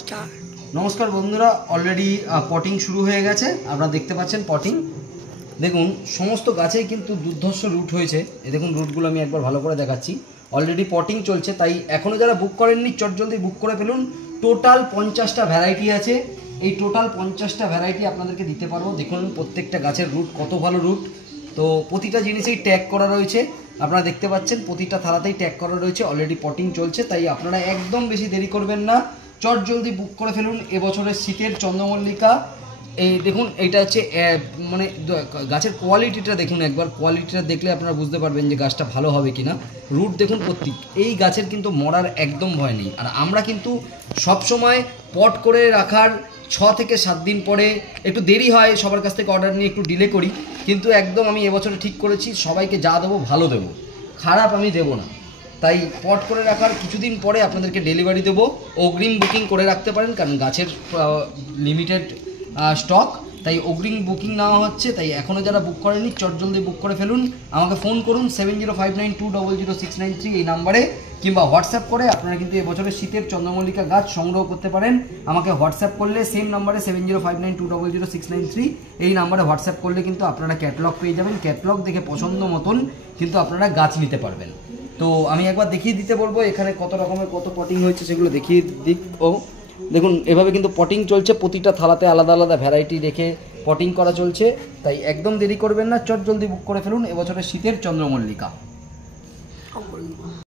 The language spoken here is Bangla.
স্টার্ট। নমস্কার বন্ধুরা, অলরেডি পটিং শুরু হয়ে গেছে। আপনারা দেখতে পাচ্ছেন পটিং। দেখুন সমস্ত গাছেই কিন্তু দুর্ধর্ষ রুট হয়েছে। এই দেখুন রুটগুলো আমি একবার ভালো করে দেখাচ্ছি। অলরেডি পটিং চলছে, তাই এখনও যারা বুক করেননি চটজলদি বুক করে ফেলুন। টোটাল 50টা ভ্যারাইটি আছে। এই টোটাল 50টা ভ্যারাইটি আপনাদেরকে দিতে পারবো। দেখুন প্রত্যেকটা গাছের রুট কত ভালো রুট। তো প্রতিটা জিনিসেই ট্যাগ করা রয়েছে, আপনারা দেখতে পাচ্ছেন প্রতিটা থালাতেই ট্যাগ করা রয়েছে। অলরেডি পটিং চলছে, তাই আপনারা একদম বেশি দেরি করবেন না, চট জলদি বুক করে ফেলুন। এবছরের শীতের চন্দ্রমল্লিকা। এই দেখুন এইটা হচ্ছে মানে গাছের কোয়ালিটিটা দেখুন, একবার কোয়ালিটিটা দেখলে আপনারা বুঝতে পারবেন যে গাছটা ভালো হবে কিনা। রুট দেখুন প্রত্যেক, এই গাছের কিন্তু মরার একদম ভয় নেই। আর আমরা কিন্তু সবসময় পট করে রাখার 6 থেকে 7 দিন পরে একটু দেরি হয়, সবার কাছ থেকে অর্ডার নিয়ে একটু ডিলে করি, কিন্তু একদম আমি এবছরে ঠিক করেছি সবাইকে যা দেবো ভালো দেবো, খারাপ আমি দেবো না। তাই পট করে রাখার কিছুদিন পরে আপনাদেরকে ডেলিভারি দেবো। অগ্রিম বুকিং করে রাখতে পারেন, কারণ গাছের লিমিটেড স্টক, তাই অগ্রিম বুকিং নেওয়া হচ্ছে। তাই এখনও যারা বুক করেনি চটজলদি বুক করে ফেলুন। আমাকে ফোন করুন 7059200693 এই নাম্বারে, কিংবা হোয়াটসঅ্যাপ করে আপনারা কিন্তু এবছরের শীতের চন্দ্রমল্লিকা গাছ সংগ্রহ করতে পারেন। আমাকে হোয়াটসঅ্যাপ করলে সেম নাম্বারে 7059200693 এই নাম্বারে হোয়াটসঅ্যাপ করলে কিন্তু আপনারা ক্যাটালগ পেয়ে যাবেন। ক্যাটালগ দেখে পছন্দ মতন কিন্তু আপনারা গাছ নিতে পারবেন। তো আমি একবার দেখিয়ে দিতে বলবো এখানে কত রকমের কত পটিং হয়েছে সেগুলো দেখিয়ে দিক। ও দেখুন এভাবে কিন্তু পটিং চলছে, প্রতিটা থালাতে আলাদা আলাদা ভ্যারাইটি রেখে পটিং করা চলছে। তাই একদম দেরি করবেন না, চট জলদি বুক করে ফেলুন এবছরের শীতের চন্দ্রমল্লিকা।